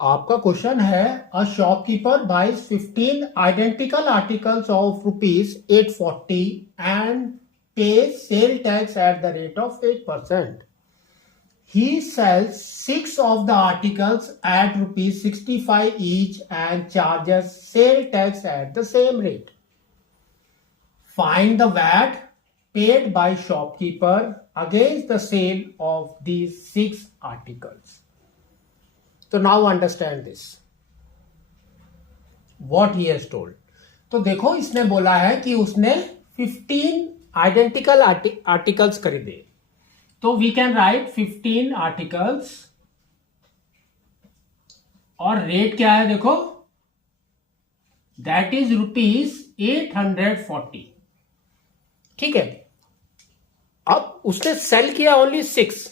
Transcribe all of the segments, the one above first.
आपका क्वेश्चन है a shopkeeper buys 15 identical articles of ₹840 and pays sale tax at the rate of 8%. He sells 6 of the articles at ₹65 each and charges sale tax at the same rate. Find the VAT paid by shopkeeper against the sale of these 6 articles. So now understand this. What he has told. तो देखो इसने बोला है कि उसने 15 identical articles खरीदे. तो we can write 15 articles और रेट क्या है देखो, दैट इज ₹840. ठीक है. अब उसने सेल किया ओनली 6.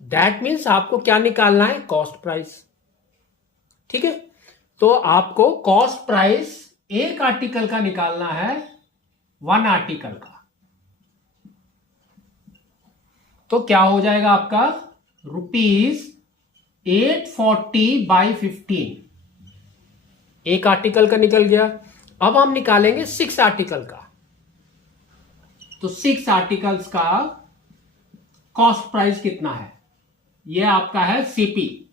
दैट मीन्स आपको क्या निकालना है, कॉस्ट प्राइस. ठीक है. तो आपको कॉस्ट प्राइस एक आर्टिकल का निकालना है, 1 आर्टिकल का. तो क्या हो जाएगा आपका, ₹840/15 एक आर्टिकल का निकल गया. अब हम निकालेंगे 6 आर्टिकल का. तो 6 आर्टिकल्स का कॉस्ट प्राइस कितना है, ये आपका है सीपी.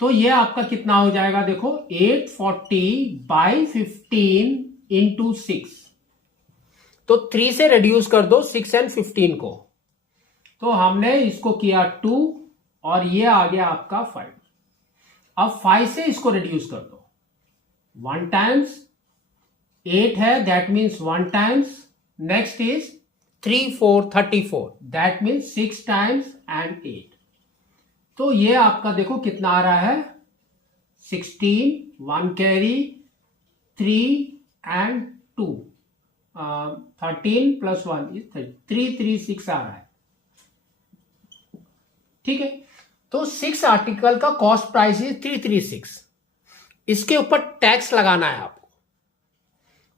तो ये आपका कितना हो जाएगा देखो, 840/15 इंटू 6. तो 3 से रिड्यूस कर दो 6 और 15 को. तो हमने इसको किया 2 और ये आ गया आपका 5. अब 5 से इसको रिड्यूस कर दो. 1 टाइम्स 8 है, that means 1 times. Next is 3 4 34, that means 6 times and 8. तो ये आपका देखो कितना आ रहा है, 16, 1 कैरी, 3 एंड 2, 13 प्लस 1 इज 336 आ रहा है. ठीक है. तो 6 आर्टिकल का कॉस्ट प्राइस इज 336. इसके ऊपर टैक्स लगाना है आपको.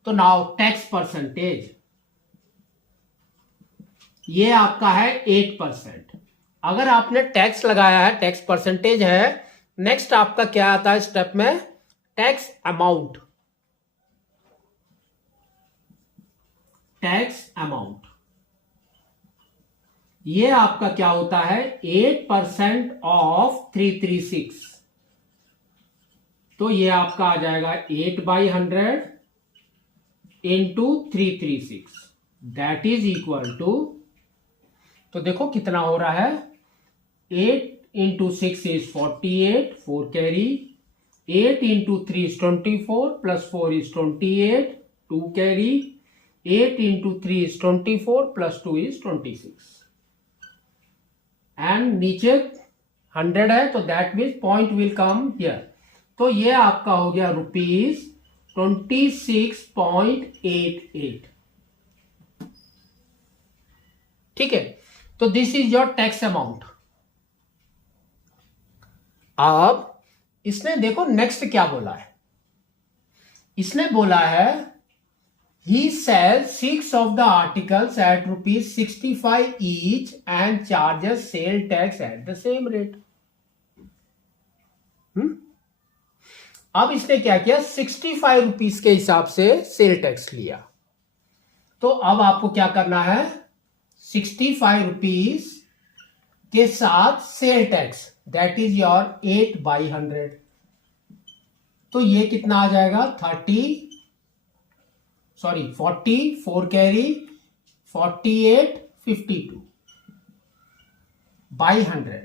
तो नाउ टैक्स परसेंटेज ये आपका है 8%. अगर आपने टैक्स लगाया है, टैक्स परसेंटेज है. नेक्स्ट आपका क्या आता है स्टेप में, टैक्स अमाउंट. टैक्स अमाउंट ये आपका क्या होता है, 8% ऑफ 336. तो ये आपका आ जाएगा 8/100 into 336, that is equal to, तो देखो कितना हो रहा है, 8 into 6 is 48, 4 carry, 8 into 3 is 24 plus 4 is 28, 2 carry, 8 into 3 is 24 plus 2 is 26. And नीचे 100 है, तो that means point will come here. तो ये आपका हो गया ₹26.88. ठीक है. तो this is your tax amount. अब इसने देखो नेक्स्ट क्या बोला है. इसने बोला है he sells 6 of the articles at ₹65 each and charges sale tax at the same rate. अब इसने क्या किया, ₹65 के हिसाब से सेल टैक्स लिया. तो अब आपको क्या करना है, ₹65 के साथ sale tax, that is your 8/100. तो ये कितना आ जाएगा, 40, 4 कैरी, 48, 52 by 100.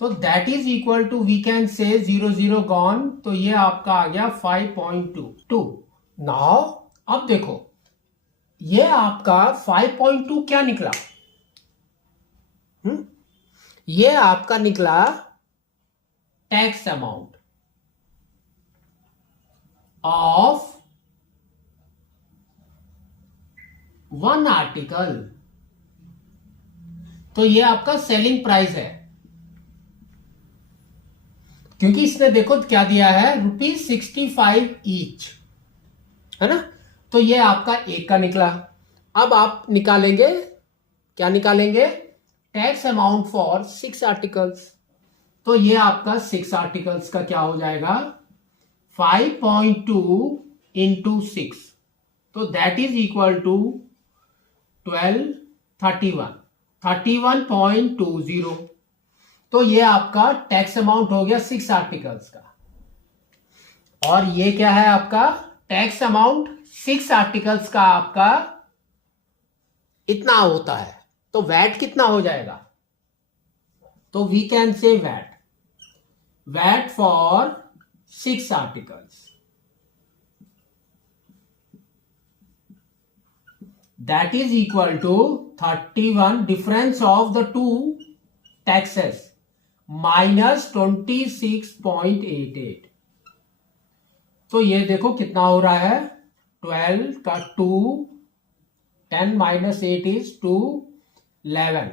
तो that is equal to, we can say 0 0 gone. तो ये आपका आ गया 5.22. नाउ अब देखो ये आपका 5.2 क्या निकला, ये आपका निकला टैक्स अमाउंट ऑफ 1 आर्टिकल. तो ये आपका सेलिंग प्राइस है, क्योंकि इसने देखो क्या दिया है, ₹65 ईच, है ना. तो ये आपका एक का निकला. अब आप निकालेंगे, क्या निकालेंगे, टैक्स अमाउंट फॉर 6 आर्टिकल्स। तो ये आपका 6 आर्टिकल्स का क्या हो जाएगा 5.2 इंटू 6, तो दैट इज इक्वल टू 31.20। तो ये आपका टैक्स अमाउंट हो गया 6 आर्टिकल्स का। और ये क्या है आपका टैक्स अमाउंट 6 आर्टिकल्स का आपका इतना होता है। तो वैट कितना हो जाएगा, तो we can say VAT for 6 articles that is equal to 31 difference of the two taxes minus 26.88। तो ये देखो कितना हो रहा है 12 का 2, 10 माइनस 8 इज 2, 11,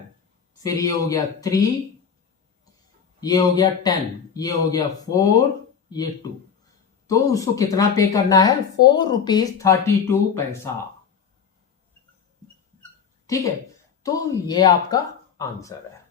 फिर ये हो गया 3, ये हो गया 10, ये हो गया 4, ये 2। तो उसको कितना पे करना है 4 रुपीज 32 पैसा। ठीक है, तो ये आपका आंसर है।